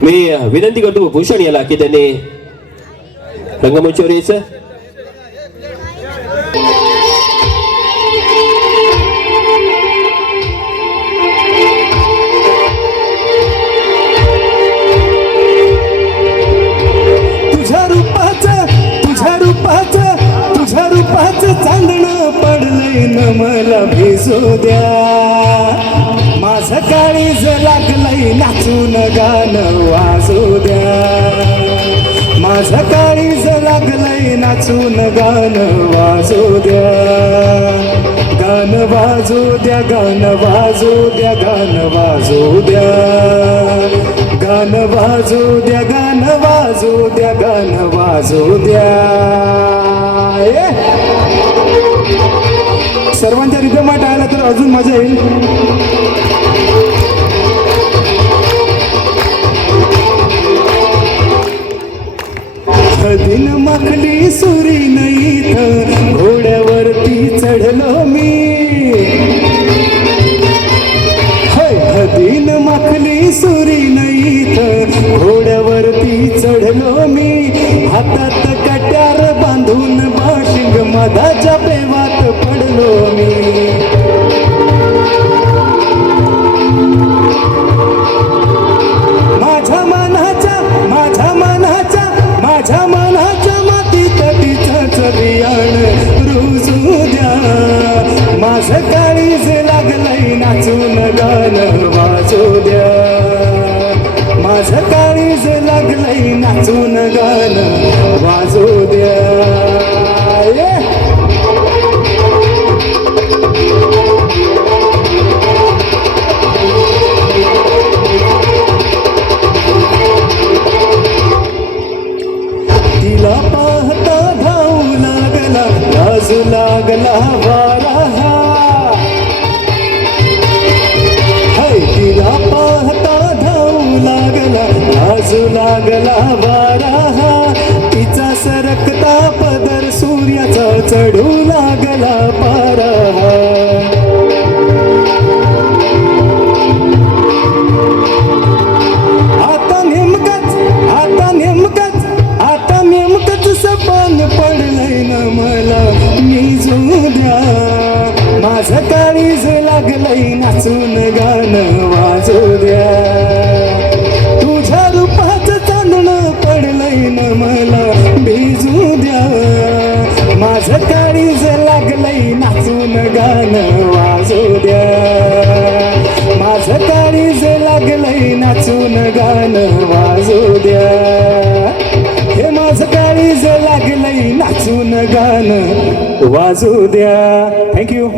मी विनंती करतो भूषण याला की त्यांनी रंगमंचावर यायचं तुझ्या रूपाचं तुझ्या रूपाचं तुझ्या रूपाचं चांदण पडलंय न मला भिजू द्या. माझं काळीज लागलंय नाचून गाणं लागलंय नाचून गाणं वाजू द्या. गाणं वाजू द्या गाणं वाजू द्या गाणं वाजू द्या. गाणं वाजू द्या गाणं वाजू द्या गाणं वाजू द्या. सर्वांच्या रिदमात आला तर अजून मजा येईल. दिन माखली सुरी नाही घोड्यावरती चढलो मी. हदीन माखली सुरी नाही घोड्यावरती चढलो मी. हातात कट्यार बांधून बाशिंग मधाच्या प्रेमात पडलो मी. गाणं वाजू द्या. माझं काळीज लागलंय नाचून गाणं वाजू द्या. तिला पाहता धावू लागला लाजू लागला वारा लागला वारा तिचा सरकता पदर सूर्याचा चढू लागला पारा आता नेमकच आता नेमकच आता नेमकंच सपान पडलंय ना मला. मी द्या माझं काळीज लागलंय नाचून गाणं वाजू द्या. वाजून नाचून गाणं वाजू द्या. माझं काळीज लागलंय नाचून गाणं वाजू द्या. हे माझं काळीज लागलंय नाचून गाणं वाजू द्या. थँक्यू